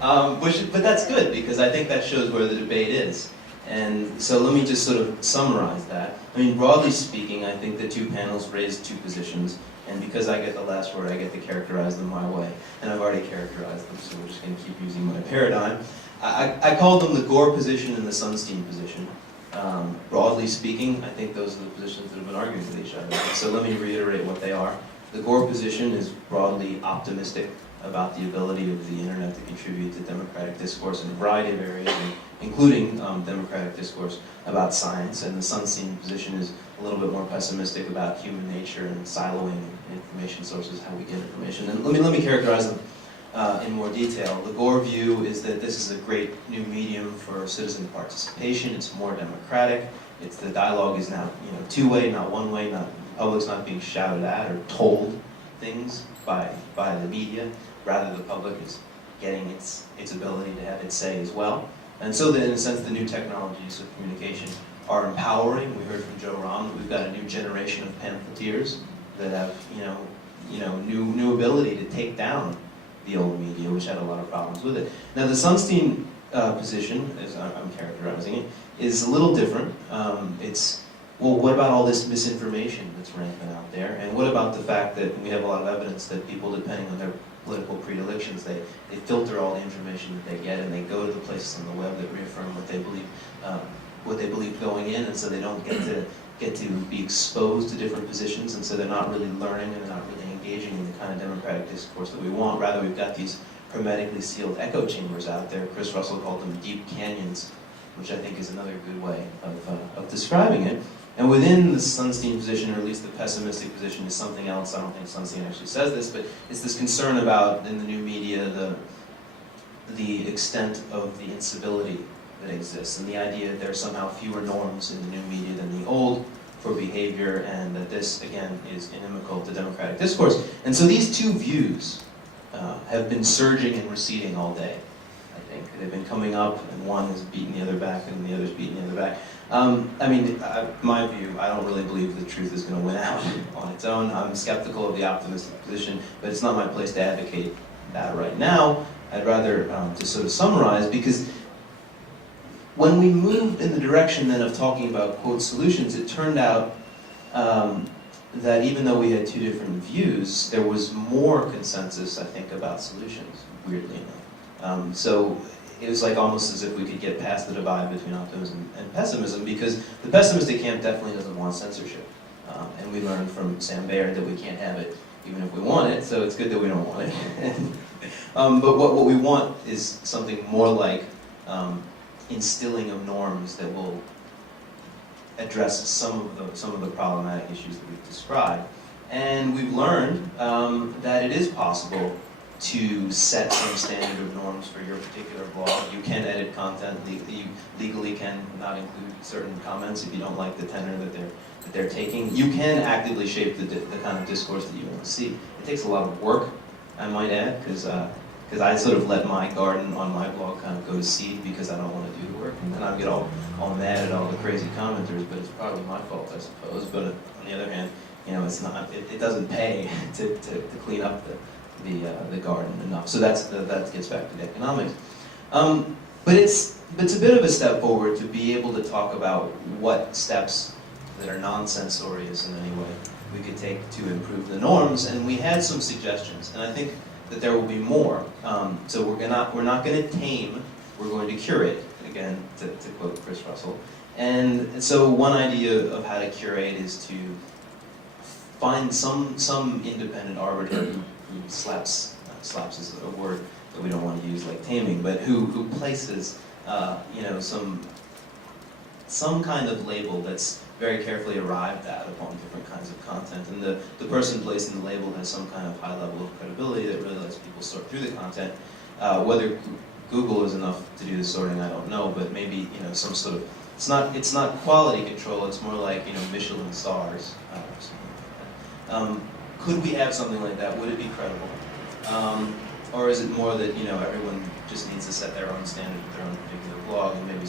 But that's good, because I think that shows where the debate is. And so let me just sort of summarize that. I mean, broadly speaking, I think the two panels raised two positions, and because I get the last word, I get to characterize them my way. And I've already characterized them, so we're just going to keep using my paradigm. I called them the Gore position and the Sunstein position. Broadly speaking, I think those are the positions that have been arguing with each other. So let me reiterate what they are. The Gore position is broadly optimistic about the ability of the internet to contribute to democratic discourse in a variety of areas, including democratic discourse about science. And the Sunstein position is a little bit more pessimistic about human nature and siloing information sources, how we get information. And let me characterize them in more detail. The Gore view is that this is a great new medium for citizen participation. It's more democratic. The dialogue is now two-way, not one-way. The public's not being shouted at or told things by the media. Rather, the public is getting its ability to have its say as well. And so that, in a sense, the new technologies of communication are empowering. We heard from Joe Rahm that we've got a new generation of pamphleteers that have new ability to take down the old media, which had a lot of problems with it. Now, the Sunstein position, as I'm characterizing it, is a little different. Well, what about all this misinformation that's rampant out there? And what about the fact that we have a lot of evidence that people, depending on their political predilections, they filter all the information that they get, and they go to the places on the web that reaffirm what they believe going in, and so they don't get to be exposed to different positions, and so they're not really learning and they're not really engaging in the kind of democratic discourse that we want. Rather, we've got these hermetically sealed echo chambers out there. Chris Russell called them deep canyons, which I think is another good way of describing it. And within the Sunstein position, or at least the pessimistic position, is something else. I don't think Sunstein actually says this, but it's this concern about, in the new media, the extent of the incivility that exists, and the idea that there are somehow fewer norms in the new media than the old for behavior, and that this, again, is inimical to democratic discourse. And so these two views have been surging and receding all day, I think. They've been coming up, and one has beaten the other back, and the other's beaten the other back. My view, I don't really believe the truth is going to win out on its own. I'm skeptical of the optimistic position, but it's not my place to advocate that right now. I'd rather just sort of summarize, because when we moved in the direction then of talking about, quote, solutions, it turned out that even though we had two different views, there was more consensus, I think, about solutions, weirdly enough. So it was like almost as if we could get past the divide between optimism and pessimism, because the pessimistic camp definitely doesn't want censorship. And we learned from Sam Bayer that we can't have it even if we want it, so it's good that we don't want it. But what we want is something more like instilling of norms that will address some of the problematic issues that we've described. And we've learned that it is possible to set some standard of norms for your particular blog. You can edit content. You legally can not include certain comments if you don't like the tenor that they're taking. You can actively shape the kind of discourse that you want to see. It takes a lot of work, I might add, because I sort of let my garden on my blog kind of go to seed because I don't want to do the work, and then I get all mad at all the crazy commenters, but it's probably my fault, I suppose. But on the other hand, it's not. It doesn't pay to clean up the garden enough. So that gets back to the economics. But it's a bit of a step forward to be able to talk about what steps that are non-censorious in any way we could take to improve the norms, and we had some suggestions, and I think that there will be more. So we're not going to tame, we're going to curate, again, to quote Chris Russell. And so one idea of how to curate is to find some independent arbiter who slaps is a word that we don't want to use like taming, but who places some kind of label that's very carefully arrived at upon different kinds of content, and the person placing the label has some kind of high level of credibility that really lets people sort through the content. Whether Google is enough to do the sorting, I don't know, but maybe some sort of it's not quality control. It's more like Michelin stars or something like that. Could we have something like that? Would it be credible? Or is it more that everyone just needs to set their own standard with their own particular blog, and maybe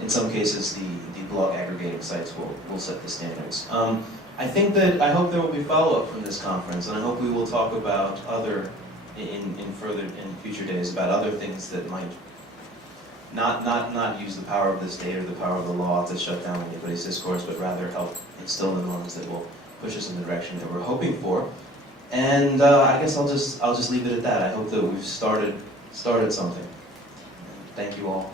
in some cases the blog aggregating sites will set the standards. I hope there will be follow-up from this conference, and I hope we will talk about other in future days about other things that might not use the power of the state or the power of the law to shut down anybody's discourse, but rather help instill the norms that will push us in the direction that we're hoping for. And I guess I'll just leave it at that. I hope that we've started something. Thank you all.